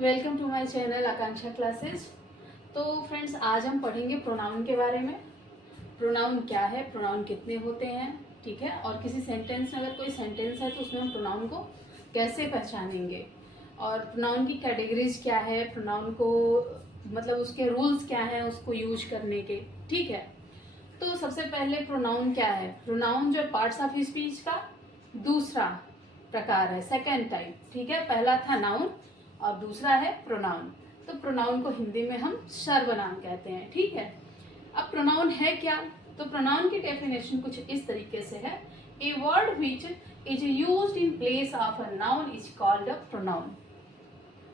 Welcome to my channel Akanksha classes. तो friends, आज हम पढ़ेंगे प्रोनाउन के बारे में। प्रोनाउन क्या है, प्रोनाउन कितने होते हैं, ठीक है। और किसी सेंटेंस में, अगर कोई सेंटेंस है तो उसमें हम प्रोनाउन को कैसे पहचानेंगे, और प्रोनाउन की कैटेगरीज क्या है, प्रोनाउन को मतलब उसके रूल्स क्या हैं उसको यूज करने के, ठीक है। तो सबसे पहले प्रोनाउन क्या है। प्रोनाउन जो पार्ट्स ऑफ स्पीच का दूसरा प्रकार है, सेकेंड टाइप, ठीक है। पहला था नाउन और दूसरा है प्रोनाउन। तो प्रोनाउन को हिंदी में हम सर्वनाम कहते हैं, ठीक है। अब प्रोनाउन है क्या, तो प्रोनाउन की डेफिनेशन कुछ इस तरीके से है। A word which is used in place of a noun is called a pronoun.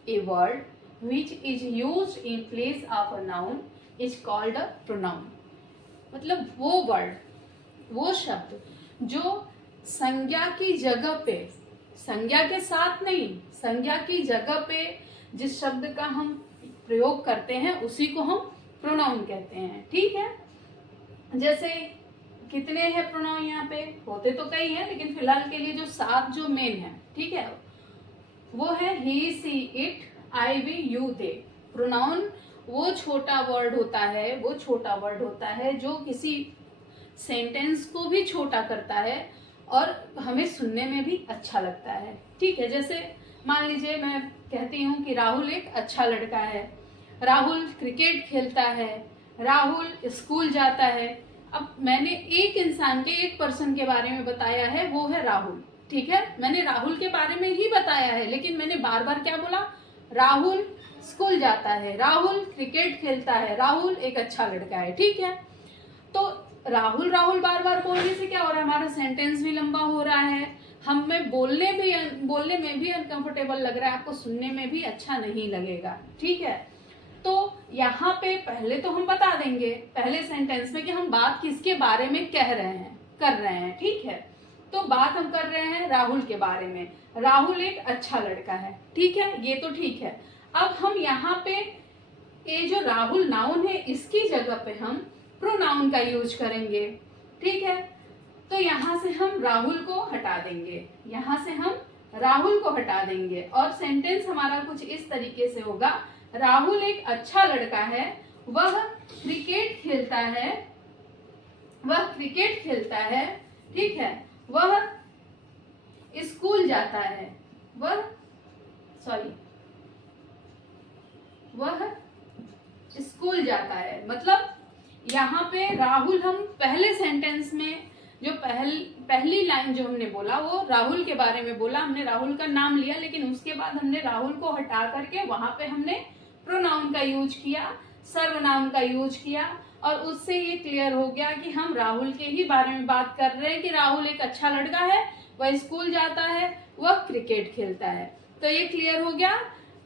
A word which is used in place of a noun is called a pronoun. मतलब वो वर्ड, वो शब्द जो संज्ञा की जगह पे, संज्ञा के साथ नहीं, संज्ञा की जगह पे जिस शब्द का हम प्रयोग करते हैं उसी को हम प्रोनाउन कहते हैं, ठीक है। जैसे कितने हैं प्रोनाउन, यहाँ पे होते तो कई हैं, लेकिन फिलहाल के लिए जो 7 जो मेन है, ठीक है, वो है he, she, it, I, we, you, they. Pronoun वो छोटा वर्ड होता है, वो छोटा वर्ड होता है जो किसी सेंटेंस को भी छोटा करता है और हमें सुनने में भी अच्छा लगता है, ठीक है। जैसे मान लीजिए मैं कहती हूँ कि राहुल एक अच्छा लड़का है, राहुल क्रिकेट खेलता है, राहुल स्कूल जाता है। अब मैंने एक इंसान के, एक पर्सन के बारे में बताया है, वो है राहुल, ठीक है। मैंने राहुल के बारे में ही बताया है, लेकिन मैंने बार बार क्या बोला, राहुल स्कूल जाता है, राहुल क्रिकेट खेलता है, राहुल एक अच्छा लड़का है, ठीक है। तो राहुल राहुल बार बार बोलने से क्या हो रहा है, हमारा सेंटेंस भी लंबा हो रहा है, हमें बोलने में भी अनकंफर्टेबल लग रहा है, आपको सुनने में भी अच्छा नहीं लगेगा, ठीक है। तो यहाँ पे पहले तो हम बता देंगे पहले सेंटेंस में कि हम बात किसके बारे में कह रहे हैं, कर रहे हैं, ठीक है। तो बात हम कर रहे हैं राहुल के बारे में, राहुल एक अच्छा लड़का है, ठीक है, ये तो ठीक है। अब हम यहाँ पे ये जो राहुल नाउन है इसकी जगह पे हम प्रोनाउन का यूज करेंगे, ठीक है। तो यहाँ से हम राहुल को हटा देंगे, यहाँ से हम राहुल को हटा देंगे, और सेंटेंस हमारा कुछ इस तरीके से होगा। राहुल एक अच्छा लड़का है, वह क्रिकेट खेलता है, वह क्रिकेट खेलता है, ठीक है। वह स्कूल जाता है, वह स्कूल जाता है। मतलब यहाँ पे राहुल, हम पहले सेंटेंस में जो पहली लाइन जो हमने बोला वो राहुल के बारे में बोला, हमने राहुल का नाम लिया, लेकिन उसके बाद हमने राहुल को हटा करके वहां पे हमने प्रोनाउन का यूज किया, सर्वनाम का यूज किया, और उससे ये क्लियर हो गया कि हम राहुल के ही बारे में बात कर रहे हैं कि राहुल एक अच्छा लड़का है, वह स्कूल जाता है, वह क्रिकेट खेलता है। तो ये क्लियर हो गया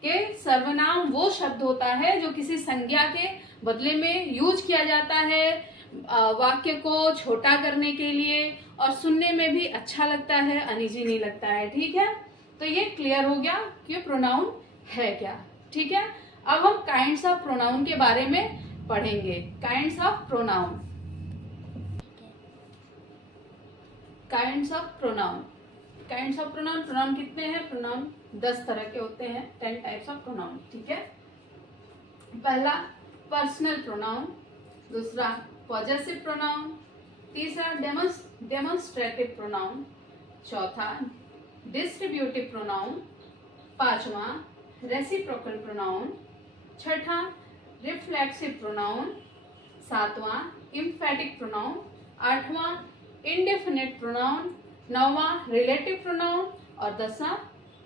कि सर्वनाम वो शब्द होता है जो किसी संज्ञा के बदले में यूज किया जाता है वाक्य को छोटा करने के लिए, और सुनने में भी अच्छा लगता है, अनईजी नहीं लगता है, ठीक है। तो ये क्लियर हो गया कि प्रोनाउन है क्या, ठीक है। अब हम काइंड्स ऑफ प्रोनाउन के बारे में पढ़ेंगे। Kinds of pronoun, kinds of pronoun, kinds of pronoun. Pronoun कितने हैं, प्रोनाउन 10 तरह के होते हैं, 10 टाइप्स ऑफ प्रोनाउन, ठीक है। पहला पर्सनल प्रोनाउन, दूसरा पॉजेसिव प्रोनाउन, तीसरा डेमोन्स्ट्रेटिव प्रोनाउन, चौथा डिस्ट्रीब्यूटिव प्रोनाउन, पांचवा रेसिप्रोकल प्रोनाउन, छठा रिफ्लेक्सिव प्रोनाउन, सातवां इम्फेटिक प्रोनाउन, आठवां इंडेफिनिट प्रोनाउन, नौवां रिलेटिव प्रोनाउन, और 10वां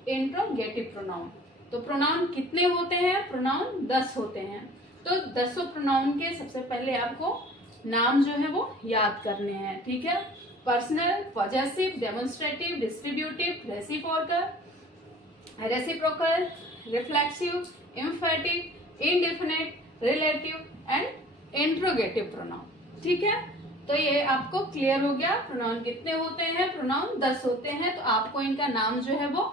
इंट्रोगेटिव प्रोनाउन। तो प्रोनाउन कितने होते हैं, प्रोनाउन 10 होते हैं। तो 10 प्रोनाउन के सबसे पहले आपको नाम जो है वो याद करने हैं, ठीक है। Personal, possessive, demonstrative, distributive, reciprocal, reflexive, emphatic, indefinite, relative and interrogative pronoun, ठीक है। तो ये आपको क्लियर हो गया प्रोनाउन कितने होते हैं, प्रोनाउन 10 होते हैं। तो आपको इनका नाम जो है वो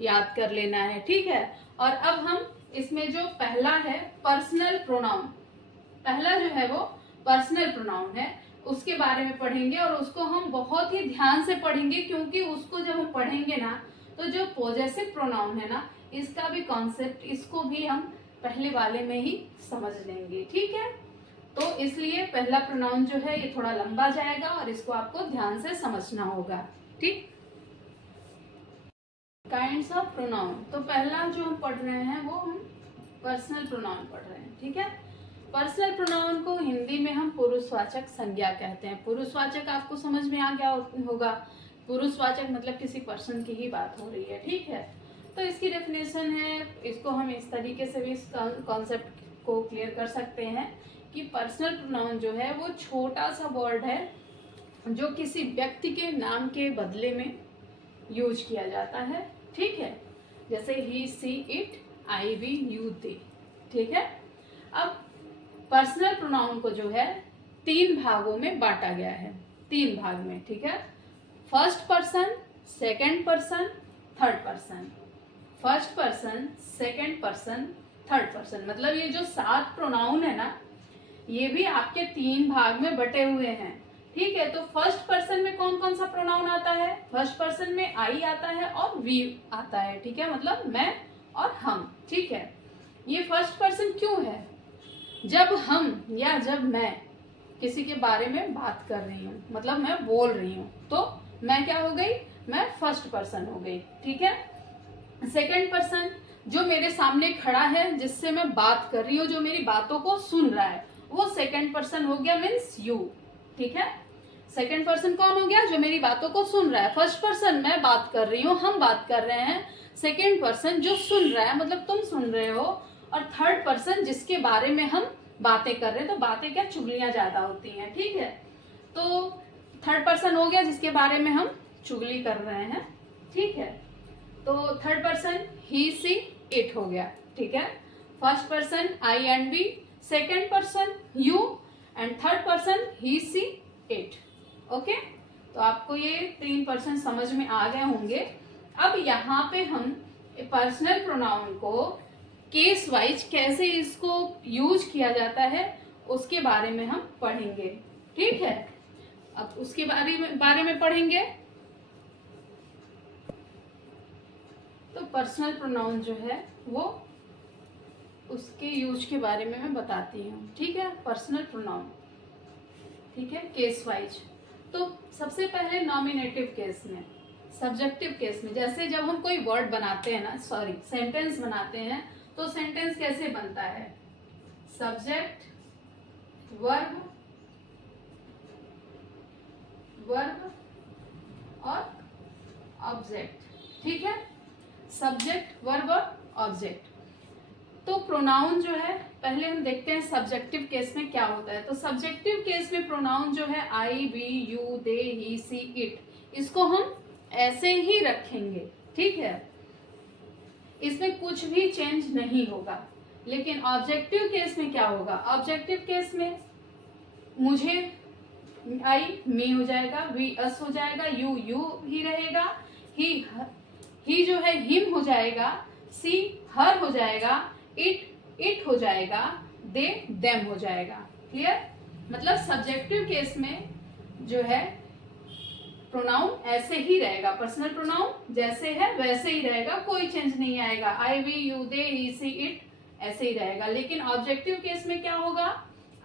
याद कर लेना है, ठीक है। और अब हम इसमें जो पहला है पर्सनल प्रोनाउन, पहला जो है वो पर्सनल प्रोनाउन है, उसके बारे में पढ़ेंगे, और उसको हम बहुत ही ध्यान से पढ़ेंगे, क्योंकि उसको जब हम पढ़ेंगे ना तो जो पॉजेसिव प्रोनाउन है ना, इसका भी कॉन्सेप्ट, इसको भी हम पहले वाले में ही समझ लेंगे, ठीक है। तो इसलिए पहला प्रोनाउन जो है ये थोड़ा लंबा जाएगा और इसको आपको ध्यान से समझना होगा, ठीक। काइंड्स ऑफ प्रोनाउन, तो पहला जो हम पढ़ रहे हैं वो हम पर्सनल प्रोनाउन पढ़ रहे हैं, ठीक है। पर्सनल प्रोनाउन को हिंदी में हम पुरुषवाचक संज्ञा कहते हैं। पुरुषवाचक आपको समझ में आ गया होगा, पुरुषवाचक मतलब किसी पर्सन की ही बात हो रही है, ठीक है। तो इसकी डेफिनेशन है, इसको हम इस तरीके से भी इस कॉन्सेप्ट को क्लियर कर सकते हैं कि पर्सनल प्रोनाउन जो है वो छोटा सा वर्ड है जो किसी व्यक्ति के नाम के बदले में यूज किया जाता है, ठीक है। जैसे ही, she, it, I, we, you, दे, ठीक है। अब पर्सनल प्रोनाउन को जो है 3 भागों में बांटा गया है, 3 भाग में, ठीक है। First person, second person, third person. First person, second person, third person, मतलब ये जो 7 प्रोनाउन है ना, ये भी आपके 3 भाग में बटे हुए हैं, ठीक है। तो फर्स्ट पर्सन में कौन कौन सा प्रोनाउन आता है? फर्स्ट पर्सन में आई आता है और वी आता है, ठीक है, मतलब मैं और हम, ठीक है। ये फर्स्ट पर्सन क्यों है? जब हम या जब मैं किसी के बारे में बात कर रही हूँ, मतलब मैं बोल रही हूँ, तो मैं क्या हो गई? मैं फर्स्ट पर्सन हो गई, ठीक है। सेकंड पर्सन, जो मेरे सामने खड़ा है, जिससे मैं बात कर रही हूँ, जो मेरी बातों को सुन रहा है, वो सेकंड पर्सन हो गया, मीन्स यू, ठीक है। सेकंड पर्सन कौन हो गया? जो मेरी बातों को सुन रहा है। फर्स्ट पर्सन मैं बात कर रही हूँ, हम बात कर रहे हैं। सेकंड पर्सन जो सुन रहा है, मतलब तुम सुन रहे हो। और थर्ड पर्सन जिसके बारे में हम बातें कर रहे हैं। तो बातें क्या, चुगलियां ज्यादा होती हैं, ठीक है। तो थर्ड पर्सन हो गया जिसके बारे में हम चुगली कर रहे हैं, ठीक है। तो third person he, she, it हो गया, ठीक है। First person I and we, second person you, and third person he, she, it, okay. तो आपको ये 3 पर्सन समझ में आ गए होंगे। अब यहाँ पे हम पर्सनल प्रोनाउन को केस वाइज कैसे इसको यूज किया जाता है उसके बारे में हम पढ़ेंगे, ठीक है। अब उसके बारे में पढ़ेंगे। तो पर्सनल प्रोनाउन जो है वो उसके यूज के बारे में मैं बताती हूँ, ठीक है। पर्सनल प्रोनाउन, ठीक है, केस वाइज। तो सबसे पहले नॉमिनेटिव केस में, सब्जेक्टिव केस में, जैसे जब हम कोई वर्ड बनाते हैं ना, सॉरी सेंटेंस बनाते हैं, तो सेंटेंस कैसे बनता है? सब्जेक्ट, वर्ब, और ऑब्जेक्ट, ठीक है। सब्जेक्ट, वर्ब और ऑब्जेक्ट। तो प्रोनाउन जो है, पहले हम देखते हैं सब्जेक्टिव केस में क्या होता है। तो सब्जेक्टिव केस में प्रोनाउन जो है I, we, you, they, he, she, it, इसको हम ऐसे ही रखेंगे, ठीक है। इसमें कुछ भी चेंज नहीं होगा। लेकिन ऑब्जेक्टिव केस में क्या होगा? ऑब्जेक्टिव केस में मुझे आई, मी हो जाएगा, वी, अस हो जाएगा, यू ही रहेगा, ही जो है हिम हो जाएगा, सी हर हो जाएगा, इट हो जाएगा, दे देम हो जाएगा। क्लियर? मतलब सब्जेक्टिव केस में जो है प्रोनाउन ऐसे ही रहेगा, पर्सनल प्रोनाउन जैसे है वैसे ही रहेगा, कोई चेंज नहीं आएगा। I, we, you, they, he, she, it ऐसे ही रहेगा। लेकिन ऑब्जेक्टिव केस में क्या होगा?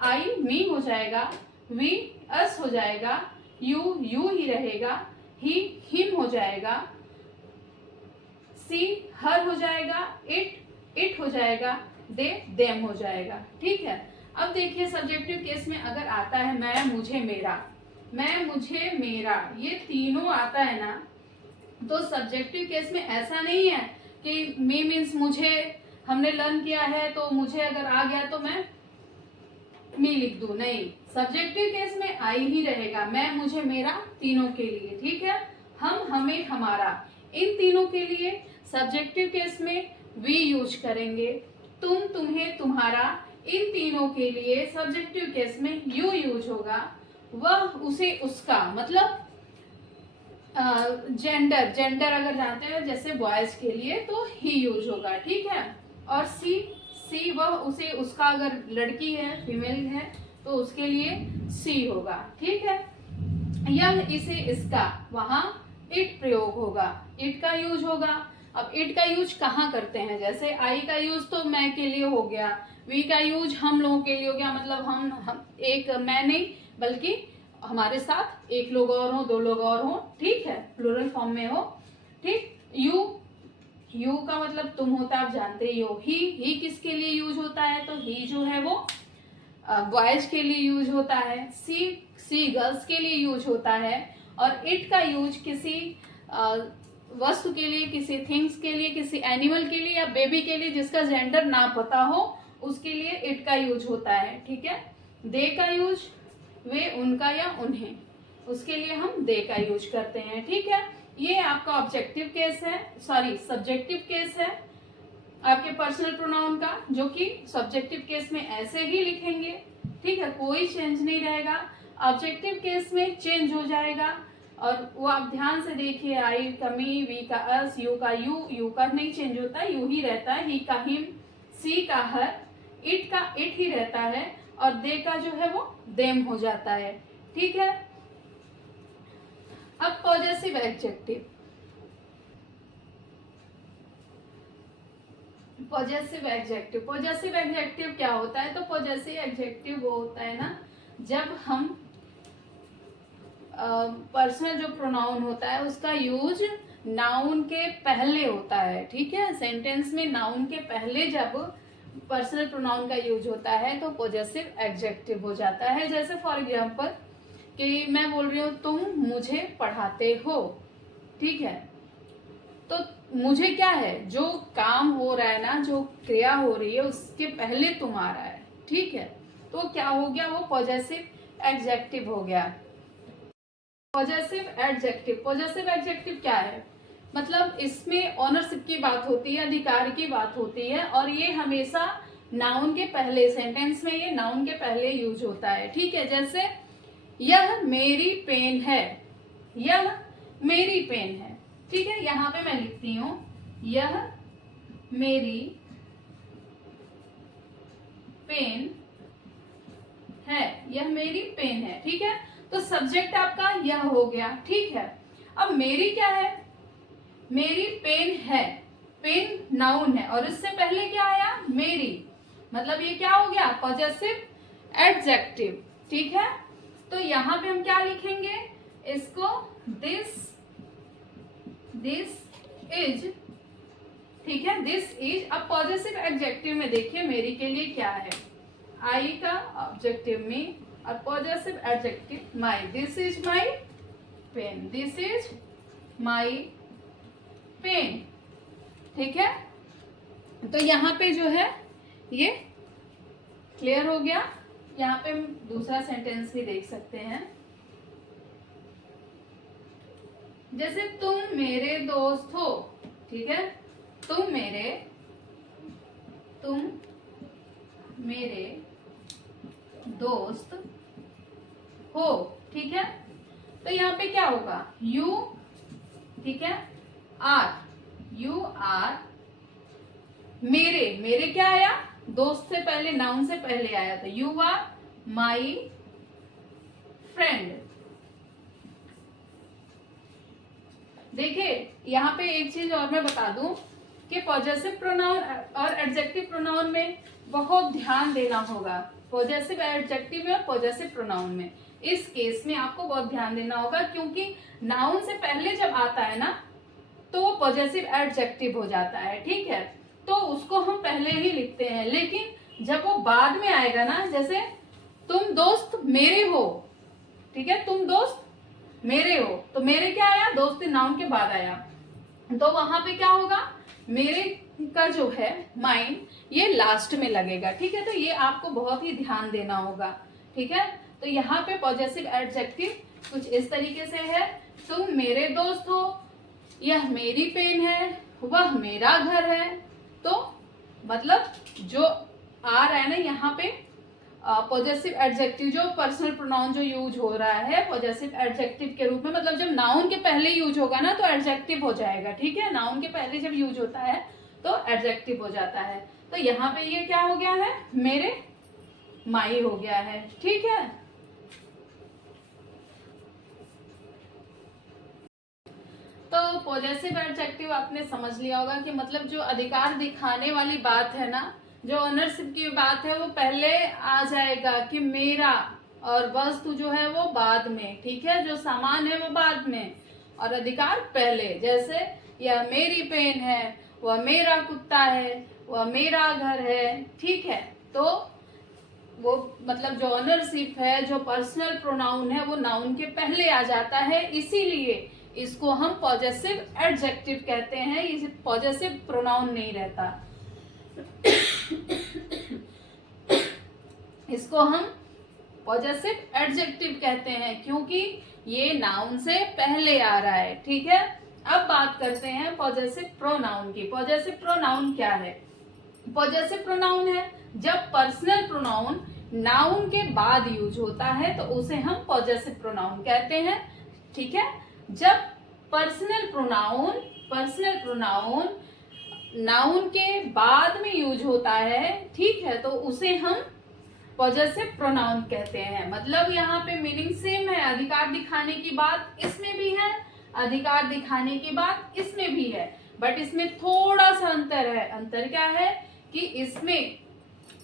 आई, मी हो जाएगा, वी, अस हो जाएगा, यू ही रहेगा, ही हिम हो जाएगा, सी हर हो जाएगा, इट हो जाएगा, दे देम हो जाएगा, ठीक है। अब देखिए सब्जेक्टिव केस में अगर आता है मैं, मुझे, मेरा, मैं, मुझे, मेरा, ये तीनों आता है ना, तो सब्जेक्टिव केस में ऐसा नहीं है कि मी मीन्स मुझे, हमने लर्न किया है तो मुझे अगर आ गया तो मैं मी लिख दूं, नहीं। सब्जेक्टिव केस में आई ही रहेगा, मैं, मुझे, मेरा, तीनों के लिए, ठीक है। हम, हमें, हमारा, इन तीनों के लिए सब्जेक्टिव केस में वी यूज करेंगे। तुम, तुम्हें, तुम्हारा, इन तीनों के लिए सब्जेक्टिव केस में यू यूज होगा। वह, उसे, उसका, मतलब जेंडर अगर जानते हैं जैसे बॉयज के लिए तो ही यूज होगा, ठीक है। और सी वह, उसे, उसका, अगर लड़की है, फीमेल है तो उसके लिए सी होगा, ठीक है। यह, इसे, इसका, वहां इट प्रयोग होगा। इट का यूज होगा। अब इट का यूज कहाँ करते हैं, जैसे आई का यूज तो मैं के लिए हो गया, वी का यूज हम लोगों के लिए हो गया, मतलब हम एक मैं नहीं बल्कि हमारे साथ एक लोग और हो, दो लोग और हो, ठीक है, प्लूरल फॉर्म में हो, ठीक। यू का मतलब तुम होता है, आप जानते ही हो। ही किसके लिए यूज होता है, तो ही जो है वो बॉयज के लिए यूज होता है। सी गर्ल्स के लिए यूज होता है। और इट का यूज किसी वस्तु के लिए, किसी थिंग्स के लिए, किसी एनिमल के लिए या बेबी के लिए जिसका जेंडर ना पता हो उसके लिए इट का यूज होता है, ठीक है। दे का यूज वे, उनका या उन्हें, उसके लिए हम दे का यूज करते हैं, ठीक है। ये आपका ऑब्जेक्टिव केस है, सॉरी सब्जेक्टिव केस है आपके पर्सनल प्रोनाउन का, जो कि सब्जेक्टिव केस में ऐसे ही लिखेंगे, ठीक है, कोई चेंज नहीं रहेगा। ऑब्जेक्टिव केस में चेंज हो जाएगा, और वो आप ध्यान से देखिए, आई का मी, वी का अस, यू का यू का नहीं चेंज होता, यू ही रहता है, ही का हिम, सी का हर, इट का इट ही रहता है, और दे का जो है वो देम हो जाता है, ठीक है। अब पॉजेसिव एडजेक्टिव, पॉजेसिव एडजेक्टिव क्या होता है, तो पॉजेसिव एडजेक्टिव वो होता है ना जब हम पर्सनल जो प्रोनाउन होता है उसका यूज नाउन के पहले होता है, ठीक है। सेंटेंस में नाउन के पहले जब पर्सनल प्रोनाउन का यूज होता है तो पॉजेसिव एडजेक्टिव हो जाता है। जैसे फॉर एग्जांपल कि मैं बोल रही हूँ तुम मुझे पढ़ाते हो, ठीक है, तो मुझे क्या है, जो काम हो रहा है ना, जो क्रिया हो रही है उसके पहले तुम आ रहा है, ठीक है, तो क्या हो गया, वो पॉजेसिव एडजेक्टिव हो गया। पॉजेसिव एडजेक्टिव क्या है, मतलब इसमें ऑनरशिप की बात होती है, अधिकार की बात होती है, और ये हमेशा नाउन के पहले, सेंटेंस में ये नाउन के पहले यूज होता है, ठीक है। जैसे यह मेरी पेन है, यह मेरी पेन है, ठीक है, यहाँ पे मैं लिखती हूँ यह मेरी पेन है, यह मेरी पेन है, ठीक है। तो सब्जेक्ट आपका यह हो गया, ठीक है। अब मेरी क्या है, मेरी पेन है, पेन नाउन है, और इससे पहले क्या आया, मेरी, मतलब ये क्या हो गया, पॉजेसिव एडजेक्टिव, ठीक है। तो यहाँ पे हम क्या लिखेंगे इसको, दिस इज, ठीक है, दिस इज। अब पॉजेसिव एडजेक्टिव में देखिए मेरी के लिए क्या है, आई का ऑब्जेक्टिव में, और possessive adjective my, this is my pen, this is my pen, ठीक है। तो यहाँ पे जो है ये क्लियर हो गया। यहाँ पे हम दूसरा सेंटेंस भी देख सकते हैं, जैसे तुम मेरे दोस्त हो, ठीक है, तुम मेरे दोस्त हो, ठीक है। तो यहाँ पे क्या होगा, यू, ठीक है, यू आर मेरे क्या आया, दोस्त से पहले, नाउन से पहले आया था, यू आर माई फ्रेंड। देखिए यहाँ पे एक चीज और मैं बता दूं कि पॉजेसिव प्रोनाउन और एडजेक्टिव प्रोनाउन में बहुत ध्यान देना होगा, पॉजेसिव एडजेक्टिव में और पॉजेसिव प्रोनाउन में, इस केस में आपको बहुत ध्यान देना होगा, क्योंकि नाउन से पहले जब आता है ना तो वो पॉजेसिव एडजेक्टिव हो जाता है, ठीक है, तो उसको हम पहले ही लिखते हैं, लेकिन जब वो बाद में आएगा ना, जैसे तुम दोस्त मेरे हो, ठीक है, तुम दोस्त मेरे हो, तो मेरे क्या आया, दोस्ती नाउन के बाद आया, तो वहां पे क्या होगा, मेरे का जो है माइन ये लास्ट में लगेगा, ठीक है। तो ये आपको बहुत ही ध्यान देना होगा, ठीक है। तो यहाँ पे पॉजेसिव एडजेक्टिव कुछ इस तरीके से है, तुम मेरे दोस्त हो, यह मेरी पेन है, वह मेरा घर है, तो मतलब जो आ रहा है ना यहाँ पे पॉजेसिव एडजेक्टिव, जो पर्सनल प्रोनाउन जो यूज हो रहा है पॉजेसिव एडजेक्टिव के रूप में, मतलब जब नाउन के पहले यूज होगा ना तो एडजेक्टिव हो जाएगा, ठीक है, नाउन के पहले जब यूज होता है तो एडजेक्टिव हो जाता है। तो यहाँ पे ये क्या हो गया है, मेरे माई हो गया है, ठीक है। तो पॉजेसिव एडजेक्टिव आपने समझ लिया होगा कि मतलब जो अधिकार दिखाने वाली बात है ना, जो ओनरशिप की बात है, वो पहले आ जाएगा कि मेरा, और वस्तु जो है वो बाद में, ठीक है, जो सामान है वो बाद में और अधिकार पहले। जैसे यह मेरी पेन है, वह मेरा कुत्ता है, वह मेरा घर है, ठीक है। तो वो मतलब जो ओनरशिप है, जो पर्सनल प्रोनाउन है, वो नाउन के पहले आ जाता है, इसीलिए इसको हम पॉजेसिव एडजेक्टिव कहते हैं, इसे पॉजेसिव प्रोनाउन नहीं रहता। इसको हम पॉजेसिव एडजेक्टिव कहते हैं क्योंकि ये नाउन से पहले आ रहा है, ठीक है। अब बात करते हैं पॉजेसिव प्रोनाउन की। पॉजेसिव प्रोनाउन क्या है? पॉजेसिव प्रोनाउन है जब पर्सनल प्रोनाउन नाउन के बाद यूज होता है तो उसे हम पॉजेसिव प्रोनाउन कहते हैं, ठीक है। जब पर्सनल प्रोनाउन नाउन के बाद में यूज होता है, ठीक है, तो उसे हम पॉजेसिव प्रोनाउन कहते हैं। मतलब यहाँ पे मीनिंग सेम है, अधिकार दिखाने की बात इसमें भी है, अधिकार दिखाने की बात इसमें भी है, बट इसमें थोड़ा सा अंतर है। अंतर क्या है कि इसमें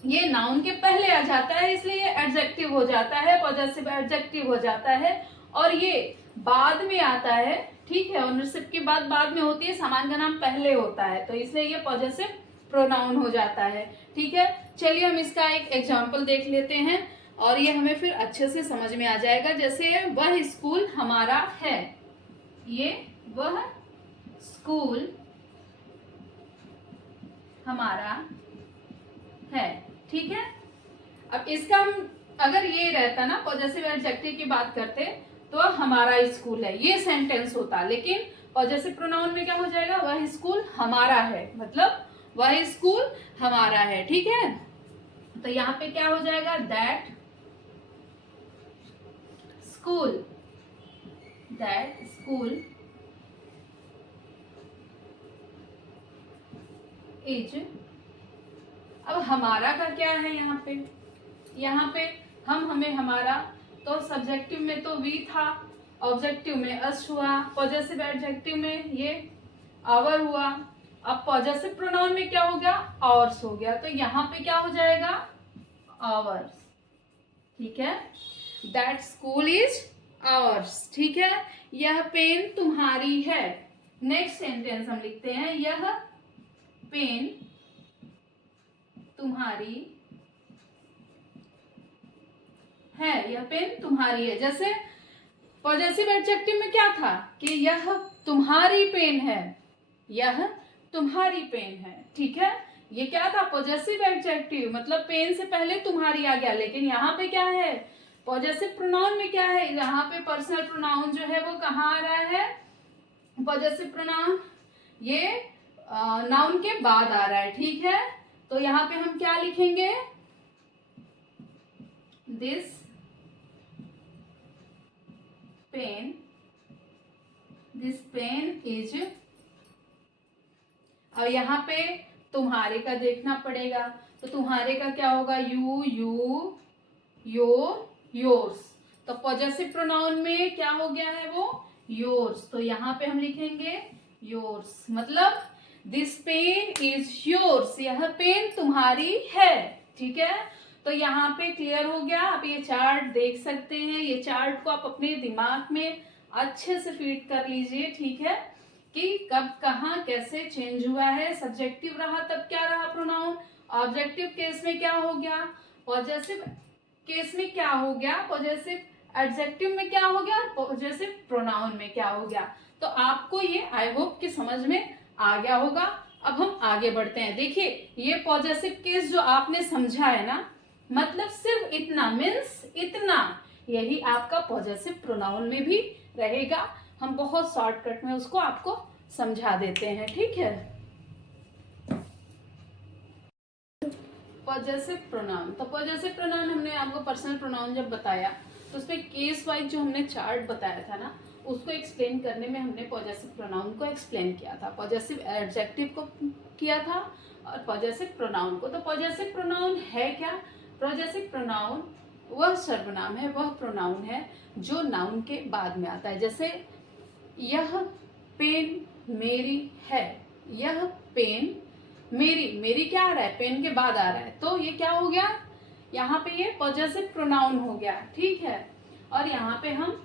ये नाउन के पहले आ जाता है, इसलिए ये एडजेक्टिव हो जाता है, पॉजेसिव एडजेक्टिव हो जाता है, और ये बाद में आता है, ठीक है। ओनरशिप की बात बाद में होती है, सामान का नाम पहले होता है, तो इसलिए ये पॉजेसिव प्रोनाउन हो जाता है, ठीक है। चलिए हम इसका एक एग्जाम्पल देख लेते हैं और ये हमें फिर अच्छे से समझ में आ जाएगा। जैसे वह स्कूल हमारा है, ये वह स्कूल हमारा है, ठीक है। अब इसका हम अगर ये रहता ना, पॉजेसिव एडजेक्टिव की बात करते तो हमारा स्कूल है, ये सेंटेंस होता, लेकिन पॉजेसिव प्रोनाउन में क्या हो जाएगा? वह स्कूल हमारा है, मतलब वह स्कूल हमारा है, ठीक है। तो यहाँ पे क्या हो जाएगा? That school is. अब हमारा का क्या है यहाँ पे? हमें हमारा, तो सब्जेक्टिव में तो वी था, ऑब्जेक्टिव में अस हुआ, पॉजेसिव एडजेक्टिव में ये आवर हुआ। अब पॉजेसिव प्रोनाउन में क्या हो गया? आवर्स हो गया, तो यहाँ पे क्या हो जाएगा? आवर्स, ठीक है। दैट स्कूल इज आवर्स, ठीक है। यह पेन तुम्हारी है। नेक्स्ट सेंटेंस हम लिखते हैं, यह पेन तुम्हारी है, यह पेन तुम्हारी है। जैसे पॉजेसिव एडजेक्टिव में क्या था कि यह तुम्हारी पेन है, यह तुम्हारी पेन है, ठीक है। ये क्या था? पॉजेसिव एडजेक्टिव, मतलब पेन से पहले तुम्हारी आ गया। लेकिन यहाँ पे क्या है? पॉजेसिव प्रोनाउन में क्या है? यहाँ पे पर्सनल प्रोनाउन जो है वो कहाँ आ रहा है? पॉजेसिव प्रोनाउन ये नाउन के बाद आ रहा है, ठीक है। तो यहाँ पे हम क्या लिखेंगे? This pen is. और यहाँ पे तुम्हारे का देखना पड़ेगा, तो तुम्हारे का क्या होगा? You, your, yours. तो पॉजेसिव प्रोनाउन में क्या हो गया है? वो योर्स। तो यहाँ पे हम लिखेंगे योर्स, मतलब दिस पेन इज योर्स, यह पेन तुम्हारी है, ठीक है। तो यहाँ पे क्लियर हो गया। आप ये चार्ट देख सकते हैं, ये चार्ट को आप अपने दिमाग में अच्छे से फीड कर लीजिए, ठीक है, कि कब कहाँ कैसे चेंज हुआ है। सब्जेक्टिव रहा तब क्या रहा प्रोनाउन, ऑब्जेक्टिव केस में क्या हो गया, पॉजेसिव केस में क्या हो गया, पॉजेसिव एडजेक्टिव में क्या हो गया, पॉजेसिव प्रोनाउन में क्या हो गया। तो आपको ये आई होप कि समझ में आ गया होगा। अब हम आगे बढ़ते हैं। देखिए ये पॉजेसिव केस जो आपने समझा है ना, मतलब सिर्फ इतना, मीन्स इतना, यही आपका पॉजेसिव प्रोनाउन में भी रहेगा। हम बहुत शॉर्टकट में उसको आपको समझा देते हैं, ठीक है। पॉजेसिव प्रोनाउन, तो पॉजेसिव प्रोनाउन हमने आपको पर्सनल प्रोनाउन जब बताया तो उसमें केस वाइज जो हमने चार्ट बताया था ना, उसको एक्सप्लेन करने में हमने पॉजेसिव प्रोनाउन को एक्सप्लेन किया था, पॉजेसिव एडजेक्टिव को किया था और पॉजेसिव प्रोनाउन को। तो पॉजेसिव प्रोनाउन है क्या? पॉजेसिव प्रोनाउन वह सर्वनाम है, वह प्रोनाउन है जो नाउन के बाद में आता है। जैसे यह पेन मेरी है, यह पेन मेरी, मेरी क्या आ रहा है, पेन के बाद आ रहा है, तो ये क्या हो गया, यहाँ पे ये पॉजेसिव प्रोनाउन हो गया, ठीक है। और यहाँ पे हम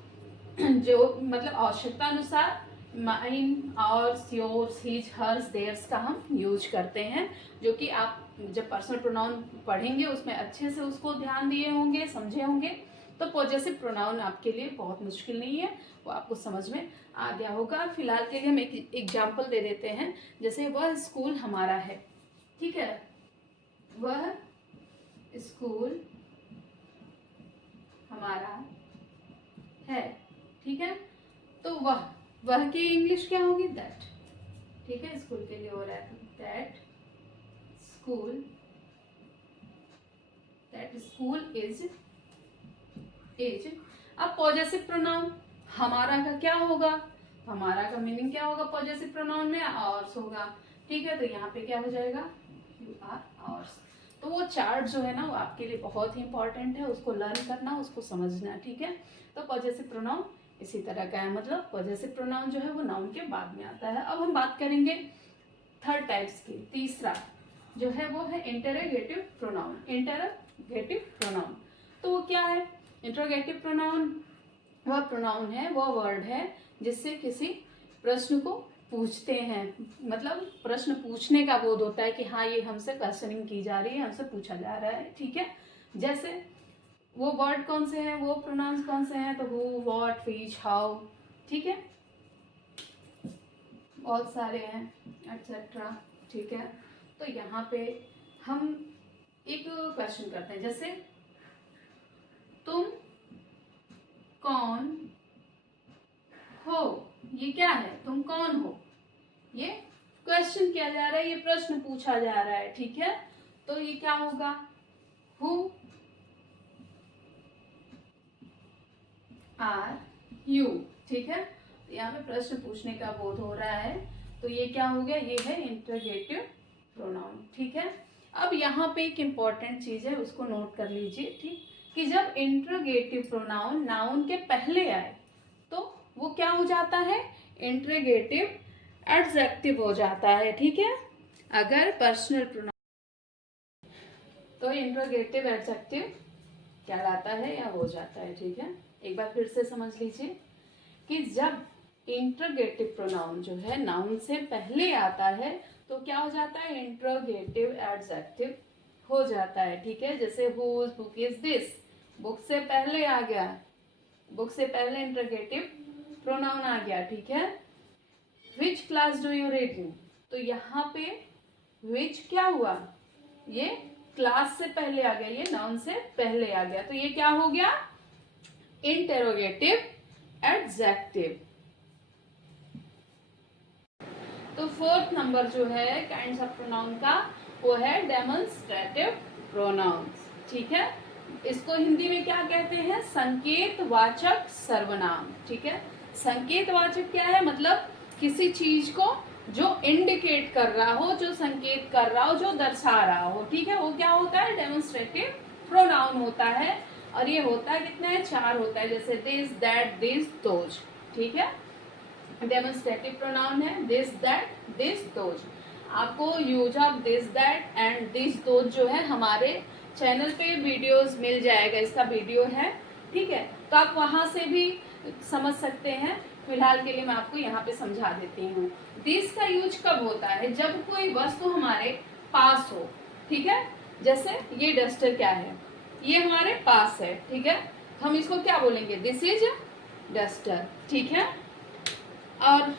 जो मतलब आवश्यकता अनुसार माइन और योर्स, हिज, हर्स, देयर्स का हम यूज करते हैं, जो कि आप जब पर्सनल प्रोनाउन पढ़ेंगे उसमें अच्छे से उसको ध्यान दिए होंगे, समझे होंगे, तो पॉजेसिव प्रोनाउन आपके लिए बहुत मुश्किल नहीं है, वो आपको समझ में आ गया होगा। फिलहाल के लिए हम एक एग्जाम्पल दे देते हैं, जैसे वह स्कूल हमारा है, ठीक है, वह स्कूल हमारा है, ठीक है। तो वह की इंग्लिश क्या होगी, दैट, ठीक है, स्कूल के लिए हो रहा है that school, that school is. अब पॉजेसिव प्रोनाउन हमारा का क्या होगा, हमारा का मीनिंग क्या होगा पॉजेसिव प्रोनाउन में, आवर्स होगा, ठीक है। तो यहाँ पे क्या हो जाएगा, यू आर आवर्स। तो वो चार्ट जो है ना वो आपके लिए बहुत ही इंपॉर्टेंट है, उसको लर्न करना, उसको समझना, ठीक है। तो पॉजेसिव प्रोनाउन इसी तरह का है, मतलब पॉजेसिव प्रोनाउन जो है वो नाउन के बाद में आता है। अब हम बात करेंगे थर्ड टाइप्स की, तीसरा जो है वो है इंटरोगेटिव प्रोनाउन। इंटरोगेटिव प्रोनाउन तो वो क्या है, इंटरोगेटिव प्रोनाउन वह प्रोनाउन है, वह वर्ड है जिससे किसी प्रश्न को पूछते हैं, मतलब प्रश्न पूछने का बोध होता है कि हाँ ये हमसे क्वेश्चनिंग की जा रही है, हमसे पूछा जा रहा है, ठीक है। जैसे वो वर्ड कौन से हैं, वो प्रोनाउंस कौन से हैं, तो हु, व्हाट, व्हिच, हाउ, ठीक है, बहुत सारे हैं, एटसेट्रा, ठीक है। तो यहाँ पे हम एक क्वेश्चन करते हैं, जैसे तुम कौन हो, ये क्या है, तुम कौन हो, ये क्वेश्चन किया जा रहा है, ये प्रश्न पूछा जा रहा है, ठीक है। तो ये क्या होगा, हु आर यू, ठीक है। यहाँ पे प्रश्न पूछने का बोध हो रहा है, तो ये क्या हो गया, ये है इंटरोगेटिव प्रोनाउन, ठीक है। अब यहाँ पे एक इम्पॉर्टेंट चीज है, उसको नोट कर लीजिए, ठीक, कि जब इंटरोगेटिव प्रोनाउन नाउन के पहले आए तो वो क्या हो जाता है, इंटरोगेटिव एडजेक्टिव हो जाता है, ठीक है। अगर पर्सनल प्रोनाउन तो इंटरोगेटिव एडजेक्टिव कहलाता है या हो जाता है, ठीक है। एक बार फिर से समझ लीजिए कि जब इंटरोगेटिव प्रोनाउन जो है नाउन से पहले आता है तो क्या हो जाता है, इंटरोगेटिव एडजेक्टिव हो जाता है, ठीक है। जैसे whose book is this, book से पहले आ गया, बुक से पहले इंटरोगेटिव प्रोनाउन आ गया, ठीक है। Which class do you read in, तो यहाँ पे विच क्या हुआ, ये क्लास से पहले आ गया, ये नाउन से पहले आ गया, तो ये क्या हो गया, इंटरोगेटिव एडजेक्टिव। तो फोर्थ नंबर जो है काइंड्स ऑफ प्रोनाउन का वो है डेमोन्स्ट्रेटिव प्रोनाउंस, ठीक है। इसको हिंदी में क्या कहते हैं, संकेतवाचक सर्वनाम, ठीक है। संकेतवाचक क्या है, मतलब किसी चीज को जो इंडिकेट कर रहा हो, जो संकेत कर रहा हो, जो दर्शा रहा हो, ठीक है, वो क्या होता है, डेमोन्स्ट्रेटिव प्रोनाउन होता है। और ये होता है कितना है, 4 होता है, जैसे दिस, दैट, दिस, दोज, ठीक है। डेमोन्स्ट्रेटिव प्रोनाउन है दिस, दैट, दिस, दोज। आपको use of this, that and this, those जो है हमारे चैनल पे वीडियोस मिल जाएगा, इसका वीडियो है, ठीक है, तो आप वहां से भी समझ सकते हैं। फिलहाल के लिए मैं आपको यहाँ पे समझा देती हूँ। दिस का यूज कब होता है, जब कोई वस्तु हमारे पास हो, ठीक है। जैसे ये डस्टर क्या है, ये हमारे पास है, ठीक है, हम इसको क्या बोलेंगे, दिस इज डस्टर, ठीक है। और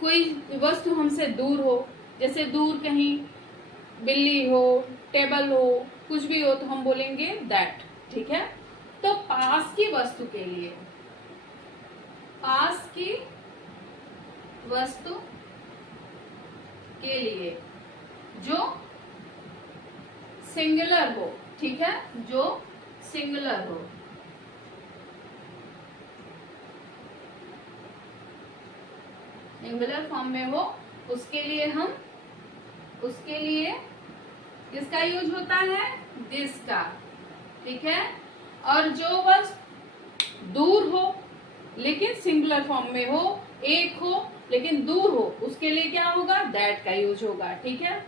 कोई वस्तु हमसे दूर हो, जैसे दूर कहीं बिल्ली हो, टेबल हो, कुछ भी हो, तो हम बोलेंगे दैट, ठीक है। तो पास की वस्तु के लिए, पास की वस्तु के लिए जो सिंगुलर हो, ठीक है, जो सिंगुलर हो, सिंगुलर फॉर्म में हो, उसके लिए किसका यूज होता है, दिस का, ठीक है। और जो बस दूर हो लेकिन सिंगुलर फॉर्म में हो, एक हो, लेकिन दूर हो उसके लिए क्या होगा, दैट का यूज होगा। ठीक है,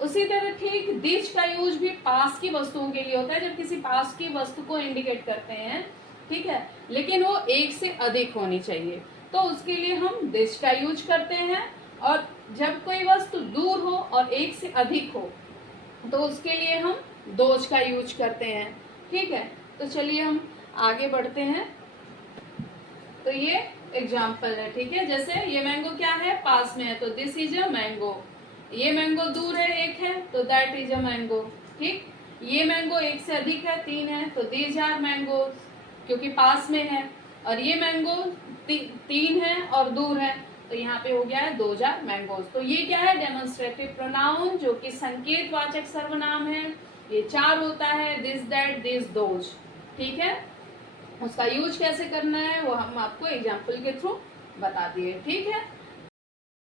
उसी तरह ठीक दिस का यूज भी पास की वस्तुओं के लिए होता है, जब किसी पास की वस्तु को इंडिकेट करते हैं। ठीक है, लेकिन वो एक से अधिक होनी चाहिए, तो उसके लिए हम दिस का यूज करते हैं। और जब कोई वस्तु दूर हो और एक से अधिक हो तो उसके लिए हम दोज का यूज करते हैं। ठीक है, तो चलिए हम आगे बढ़ते हैं। तो ये एग्जाम्पल है। ठीक है, जैसे ये मैंगो क्या है, पास में है, तो दिस इज अ मैंगो। ये मैंगो दूर है, एक है, तो दैट इज अ मैंगो। ठीक, ये मैंगो एक से अधिक है, 3 है, तो दीज आर मैंगो, क्योंकि पास में है। और ये मैंगो 3 है और दूर है, तो यहाँ पे हो गया है दोज आर मैंगोज। तो ये क्या है, डेमोन्स्ट्रेटिव प्रोनाउन, जो कि संकेतवाचक सर्वनाम है। ये 4 होता है, दिस दैट दिस दोज। ठीक है, उसका यूज कैसे करना है वो हम आपको एग्जाम्पल के थ्रू बता दिए। ठीक है,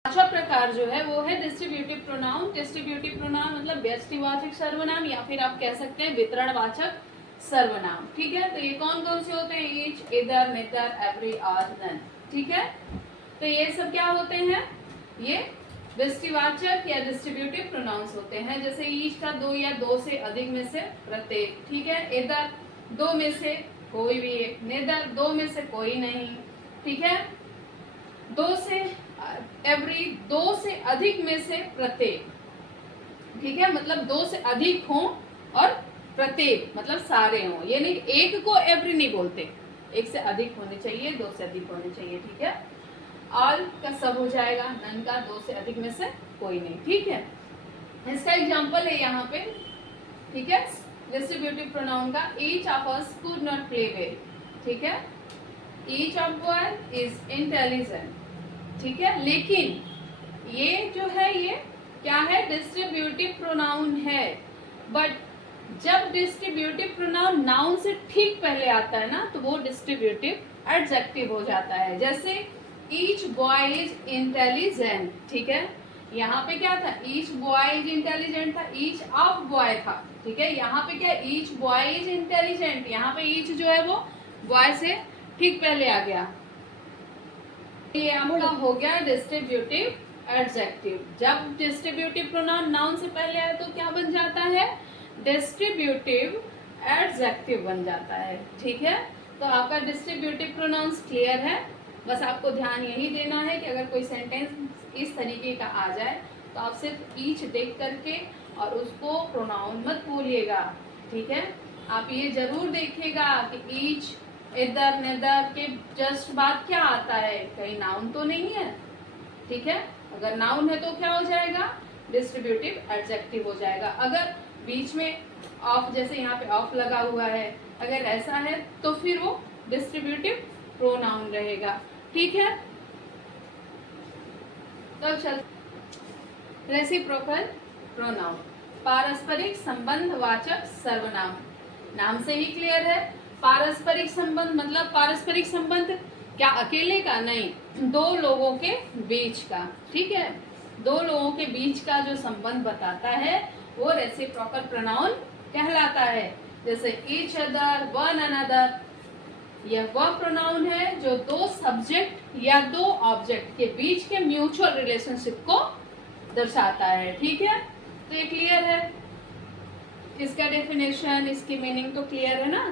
पांचवा प्रकार जो है वो है डिस्ट्रीब्यूटिव प्रोनाउन। डिस्ट्रीब्यूटिव प्रोनाउन मतलब व्यष्टिवाचक सर्वनाम, या फिर आप कह सकते हैं वितरणवाचक सर्वनाम। ठीक है, तो ये कौन कौन से होते हैं, ईच, इधर, नेदर, एवरी, ऑल, नन। ठीक है, तो ये सब क्या होते हैं, ये व्यष्टिवाचक या डिस्ट्रीब्यूटिव प्रोनाउंस होते हैं। जैसे ईच का 2 या 2 से अधिक में से प्रत्येक। ठीक है, इधर 2 में से कोई भी एक, नेदर 2 में से कोई नहीं। ठीक है, 2 से एवरी 2 से अधिक में से प्रत्येक। ठीक है, मतलब 2 से अधिक हो और प्रत्येक मतलब सारे हों, ये नहीं एक को एवरी नहीं बोलते, एक से अधिक होने चाहिए, 2 से अधिक होने चाहिए। ठीक है, ऑल का सब हो जाएगा, नन का 2 से अधिक में से कोई नहीं। ठीक है, इसका एग्जांपल है यहाँ पे। ठीक है, डिस्ट्रीब्यूटिव प्रोनाउन का, each of us could not play well. ठीक है, each of one is intelligent. ठीक है, लेकिन ये जो है ये क्या है, डिस्ट्रीब्यूटिव प्रोनाउन है। बट जब डिस्ट्रीब्यूटिव प्रोनाउन नाउन से ठीक पहले आता है ना, तो वो डिस्ट्रीब्यूटिव एडजेक्टिव हो जाता है। जैसे ईच बॉय इज इंटेलिजेंट। ठीक है, यहाँ पे क्या था, ईच बॉय इज इंटेलिजेंट था, ईच ऑफ बॉय था। ठीक है, यहाँ पे क्या, ईच बॉय इज इंटेलिजेंट, यहाँ पे ईच जो है वो बॉय से ठीक पहले आ गया। ये आपका हो गया डिस्ट्रीब्यूटिव एडजेक्टिव। जब डिस्ट्रीब्यूटिव प्रोनाउन नाउन से पहले आए तो क्या बन जाता है, डिस्ट्रीब्यूटिव एडजेक्टिव बन जाता है। ठीक है, तो आपका डिस्ट्रीब्यूटिव प्रोनाउंस क्लियर है। बस आपको ध्यान यही देना है कि अगर कोई सेंटेंस इस तरीके का आ जाए तो आप सिर्फ ईच देख करके और उसको प्रोनाउन मत भूलिएगा। ठीक है, आप ये जरूर देखिएगा कि ईच, इधर, नेदर के जस्ट बाद क्या आता है, कहीं नाउन तो नहीं है। ठीक है, अगर नाउन है तो क्या हो जाएगा, डिस्ट्रीब्यूटिव एडजेक्टिव हो जाएगा। अगर बीच में ऑफ, जैसे यहाँ पे ऑफ लगा हुआ है, अगर ऐसा है तो फिर वो डिस्ट्रीब्यूटिव प्रोनाउन रहेगा। ठीक है, तो चल रेसिप्रोकल प्रोनाउन, पारस्परिक संबंधवाचक सर्वनाम। नाम से ही क्लियर है, पारस्परिक संबंध मतलब पारस्परिक संबंध क्या अकेले का, नहीं, 2 लोगों के बीच का। ठीक है, 2 लोगों के बीच का जो संबंध बताता है वो रेसिप्रोकल प्रोनाउन कहलाता है। जैसे ईच अदर, वन अनदर, यह वह प्रोनाउन है जो 2 सब्जेक्ट या 2 ऑब्जेक्ट के बीच के म्यूचुअल रिलेशनशिप को दर्शाता है। ठीक है, तो ये क्लियर है, इसका डेफिनेशन, इसकी मीनिंग तो क्लियर है ना।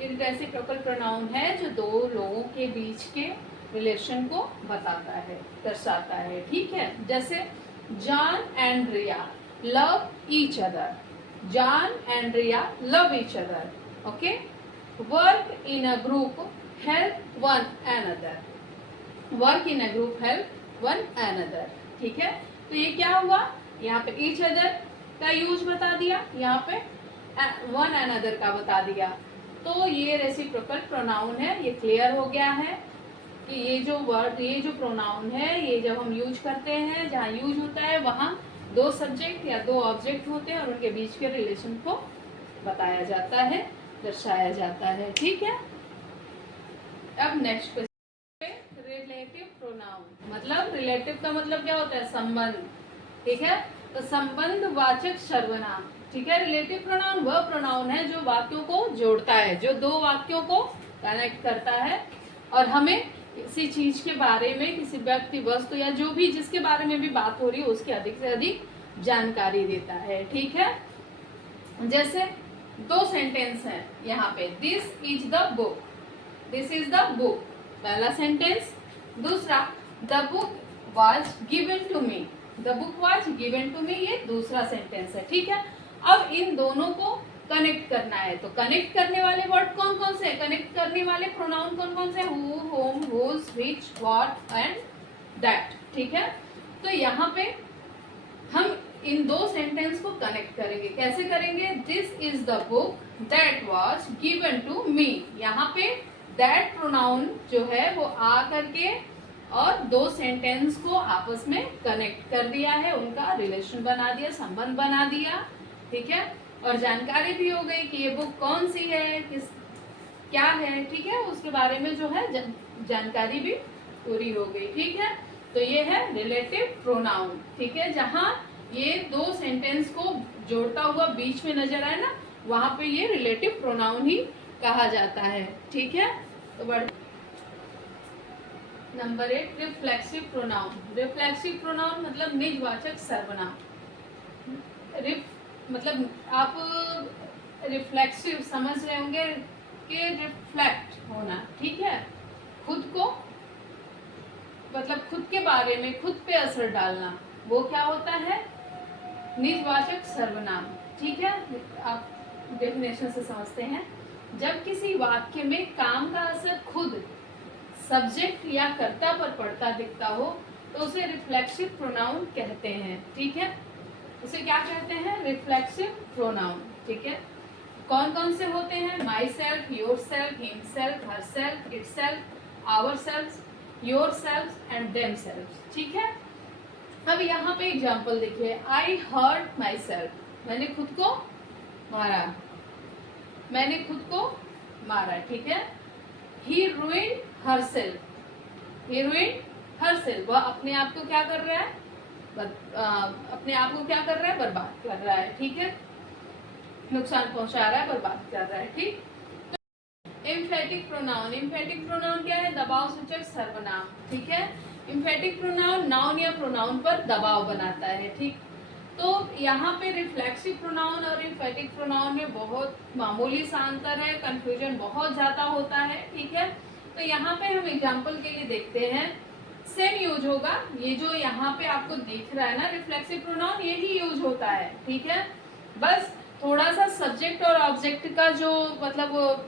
एक रेसिप्रोकल प्रोनाउन है जो 2 लोगों के बीच के रिलेशन को बताता है, दर्शाता है। ठीक है, जैसे John and Riya love each other, John and Riya love each other. Okay, work in a group help one another, work in a group help one another. ठीक है, तो ये क्या हुआ, यहाँ पे ईच अदर का यूज बता दिया, यहाँ पे वन अनदर का बता दिया। तो ये रेसिप्रोकल प्रोनाउन है, ये क्लियर हो गया है कि ये जो वर्ड, ये जो प्रोनाउन है, ये जब हम यूज करते हैं, जहाँ यूज होता है वहाँ 2 सब्जेक्ट या 2 ऑब्जेक्ट होते हैं और उनके बीच के रिलेशन को बताया जाता है, दर्शाया जाता है। ठीक है, अब नेक्स्ट क्वेश्चन, रिलेटिव प्रोनाउन मतलब, रिलेटिव का मतलब क्या होता है, संबंध। ठीक है, तो संबंधवाचक सर्वनाम। ठीक है, रिलेटिव प्रोनाउन वह प्रोनाउन है जो वाक्यों को जोड़ता है, जो 2 वाक्यों को कनेक्ट करता है और हमें किसी चीज के बारे में, किसी व्यक्ति, वस्तु या जो भी जिसके बारे में भी बात हो रही है उसकी अधिक से अधिक जानकारी देता है। ठीक है, जैसे दो सेंटेंस है यहाँ पे, this is the book, this is the book, पहला सेंटेंस। दूसरा, the book was given to me, the book was given to me, ये दूसरा सेंटेंस है। ठीक है, अब इन दोनों को कनेक्ट करना है, तो कनेक्ट करने वाले वर्ड कौन कौन से, कनेक्ट करने वाले प्रोनाउन कौन कौन से, who, whom, whose, which, what and that. ठीक है, तो यहाँ पे हम इन दो सेंटेंस को कनेक्ट करेंगे। कैसे करेंगे, this is the book that was given to me, यहाँ पे दैट प्रोनाउन जो है वो आ करके और दो सेंटेंस को आपस में कनेक्ट कर दिया है, उनका रिलेशन बना दिया, संबंध बना दिया। ठीक है, और जानकारी भी हो गई कि ये बुक कौन सी है, किस क्या है। ठीक है, उसके बारे में जो है जानकारी भी पूरी हो गई। ठीक है, तो ये है रिलेटिव प्रोनाउन। ठीक है, जहाँ ये दो सेंटेंस को जोड़ता हुआ बीच में नजर आए ना, वहां पे ये रिलेटिव प्रोनाउन ही कहा जाता है। ठीक है, तो number 8 reflexive pronoun. Reflexive pronoun मतलब निजवाचक सर्वनाम। मतलब आप रिफ्लेक्सिव समझ रहे होंगे कि रिफ्लेक्ट होना। ठीक है, खुद को मतलब खुद के बारे में, खुद पे असर डालना, वो क्या होता है, निजवाचक सर्वनाम। ठीक है, आप डेफिनेशन से समझते हैं, जब किसी वाक्य में काम का असर खुद सब्जेक्ट या कर्ता पर पड़ता दिखता हो तो उसे रिफ्लेक्सिव प्रोनाउन कहते हैं। ठीक है, उसे क्या कहते हैं, रिफ्लेक्सिव प्रोनाउन। ठीक है, कौन कौन से होते हैं, myself, yourself, himself, herself, itself, ourself, yourself and themself. ठीक है, अब यहाँ पे एग्जाम्पल देखिए, आई हर्ट माई सेल्फ, मैंने खुद को मारा, मैंने खुद को मारा। ठीक है, ही रूइंड हर सेल्फ, ही रूइंड हर सेल्फ, वह अपने आप को क्या कर रहा है, अपने आप को क्या कर रहा है, बर्बाद कर रहा है। ठीक है, नुकसान पहुंचा रहा है, बर्बाद कर रहा है। ठीक, तो एम्फेटिक प्रोनाउन। एम्फेटिक प्रोनाउन क्या है, दबाव सूचक सर्वनाम। ठीक है, एम्फेटिक प्रोनाउन नाउन या प्रोनाउन पर दबाव बनाता है। ठीक, तो यहाँ पे रिफ्लेक्सिव प्रोनाउन और एम्फेटिक प्रोनाउन में बहुत मामूली सा अंतर है, कंफ्यूजन बहुत ज्यादा होता है। ठीक है, तो यहाँ पे हम एग्जाम्पल के लिए देखते हैं, सेम यूज होगा, ये जो यहाँ पे आपको दिख रहा है ना रिफ्लेक्सिव प्रोनाउन, यही यूज होता है। ठीक है, बस थोड़ा सा सब्जेक्ट और ऑब्जेक्ट का जो मतलब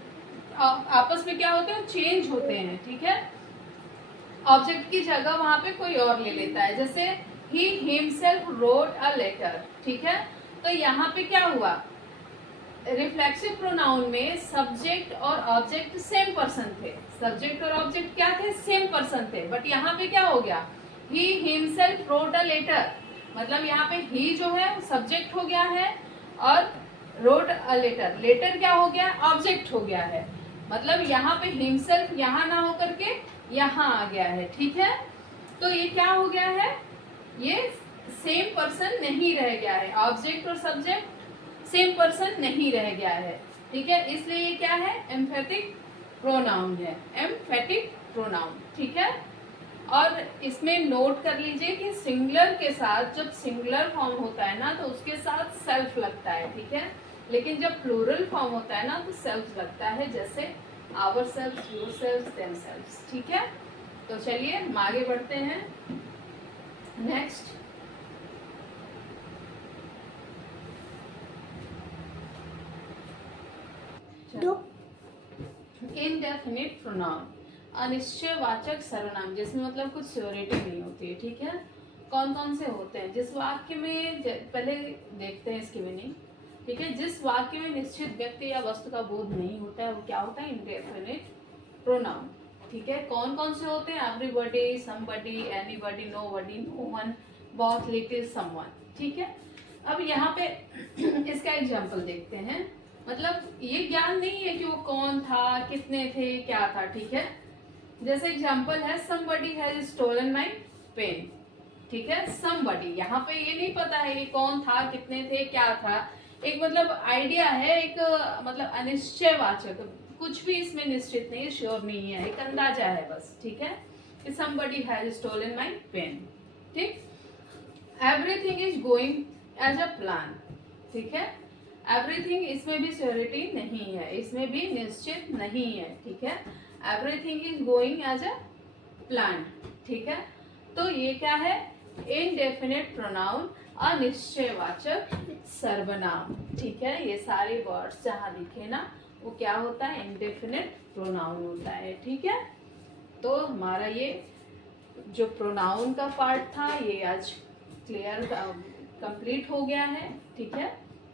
आपस में क्या होते हैं, चेंज होते हैं। ठीक है, ऑब्जेक्ट की जगह वहां पे कोई और ले लेता है, जैसे he himself wrote a letter. ठीक है, तो यहाँ पे क्या हुआ, रिफ्लेक्सिव प्रोनाउन में सब्जेक्ट और ऑब्जेक्ट सेम पर्सन थे, सब्जेक्ट और ऑब्जेक्ट क्या थे, सेम पर्सन थे, बट यहाँ पे क्या हो गया, he himself wrote a letter, मतलब यहाँ पे ही जो है सब्जेक्ट हो गया है और रोट अ लेटर, लेटर क्या हो गया, ऑब्जेक्ट हो गया है, मतलब यहाँ पे हिमसेल्फ यहाँ ना होकर के यहाँ आ गया है। ठीक है, तो ये क्या हो गया है, ये सेम पर्सन नहीं रह गया है, ऑब्जेक्ट और सब्जेक्ट सेम पर्सन नहीं रह गया है। ठीक है, इसलिए ये क्या है, एम्फेटिक प्रोनाउन है, एम्फेटिक प्रोनाउन। ठीक है, और इसमें नोट कर लीजिए कि सिंगुलर के साथ, जब सिंगुलर फॉर्म होता है ना तो उसके साथ सेल्फ लगता है। ठीक है, लेकिन जब प्लूरल फॉर्म होता है ना तो सेल्फ लगता है, जैसे ourself, yourself, themself. ठीक है, तो चलिए हम आगे बढ़ते हैं। नेक्स्ट, इनडेफिनिट प्रोनाउन, अनिश्चयवाचक सर्वनाम, जिसमें मतलब कुछ श्योरिटी नहीं होती है। ठीक है, कौन कौन से होते हैं, जिस वाक्य में, पहले देखते हैं इसकी मीनिंग। ठीक है, जिस वाक्य में निश्चित व्यक्ति या वस्तु का बोध नहीं होता है वो क्या होता है, इनडेफिनिट प्रोनाउन। ठीक है, कौन कौन से होते हैं, everybody, somebody, anybody, nobody, no one, बहुत लिटिल, समवन। ठीक है, अब यहाँ पे इसका एग्जाम्पल देखते हैं, मतलब ये ज्ञान नहीं है कि वो कौन था, कितने थे, क्या था। ठीक है, जैसे एग्जाम्पल है, somebody has stolen my pen। ठीक है, somebody, यहाँ पे ये नहीं पता है ये कौन था, कितने थे, क्या था, एक मतलब आइडिया है, एक मतलब अनिश्चयवाचक, कुछ भी इसमें निश्चित नहीं, श्योर नहीं है, एक अंदाजा है बस, ठीक है, कि somebody has stolen my pen, ठीक। Everything is going as a plan, ठीक है। एवरीथिंग, इसमें भी श्योरिटी नहीं है, इसमें भी निश्चित नहीं है, ठीक है। Everything is going as a plan, ठीक है। तो ये क्या है, इनडेफिनेट प्रोनाउन, अनिश्चयवाचक सर्वनाम, ठीक है। ये सारे वर्ड्स जहाँ लिखे ना वो क्या होता है, इनडेफिनेट प्रोनाउन होता है, ठीक है। तो हमारा ये जो प्रोनाउन का पार्ट था ये आज क्लियर कंप्लीट हो गया है, ठीक है।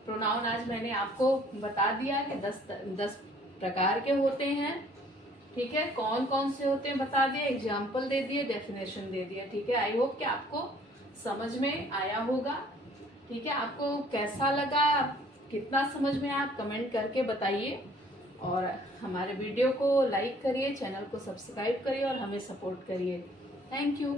प्रोनाउन आज मैंने आपको बता दिया कि 10 प्रकार के होते हैं, ठीक है। कौन कौन से होते हैं बता दिए, एग्जाम्पल दे दिए, डेफिनेशन दे दिया, ठीक है। आई होप कि आपको समझ में आया होगा, ठीक है। आपको कैसा लगा, कितना समझ में आया, आप कमेंट करके बताइए, और हमारे वीडियो को लाइक करिए, चैनल को सब्सक्राइब करिए और हमें सपोर्ट करिए। Thank you.